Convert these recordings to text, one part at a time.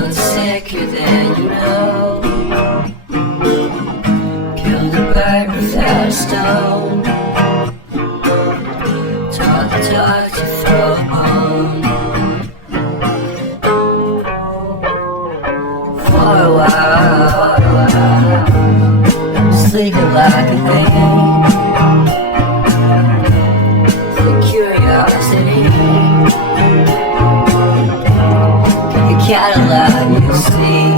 Sicker than you know, killed a bird without a stone, taught the dog to throw a bone. For a while, sleeping like a thing, for curiosity. Cadillac, you see.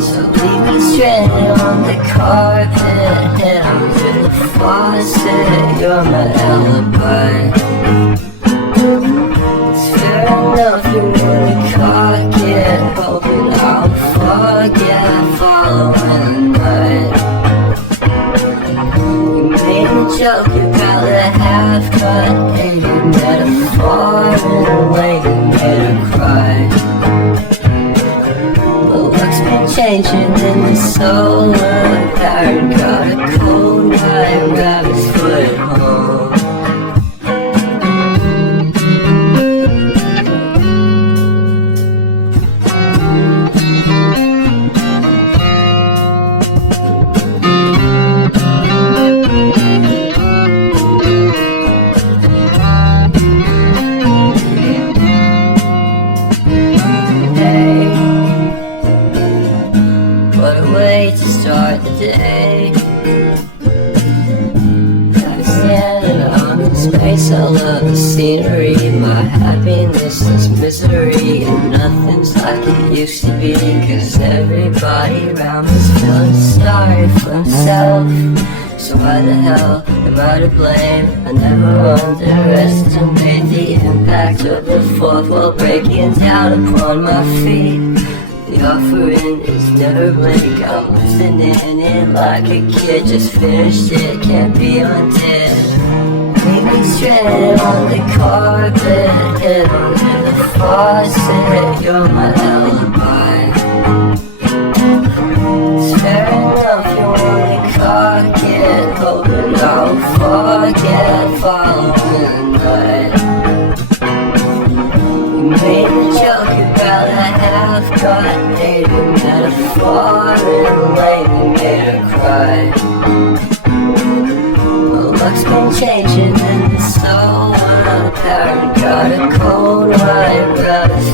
So leave me stranded on the carpet, head under the faucet. You're my alibi. It's fair enough you're really cocky, hoping I'll forget following the night. You made a joke about the half-cut Asian metaphor in a way you made her cry. The luck's been changing in the solar pattern. Got a cold white rabbit's foot home. What a way to start the day. I'm standing on in space, I love the scenery. My happiness is misery, and nothing's like it used to be. Cause everybody around me's feeling sorry for himself. So why the hell am I to blame? I never underestimate the impact of the fourth wall breaking down upon my feet. The offering is never blank, I'm listening in like a kid. Just finished it, can't be undid. Leave me stranded on the carpet, head under the faucet. You're my alibi. It's fair enough you're only cocky, hoping I'll forget following the night. You made a joke about a half-cut Asian metaphor in a way that made her cry. The luck's been changing in the solar pattern. Got a cold white rabbit's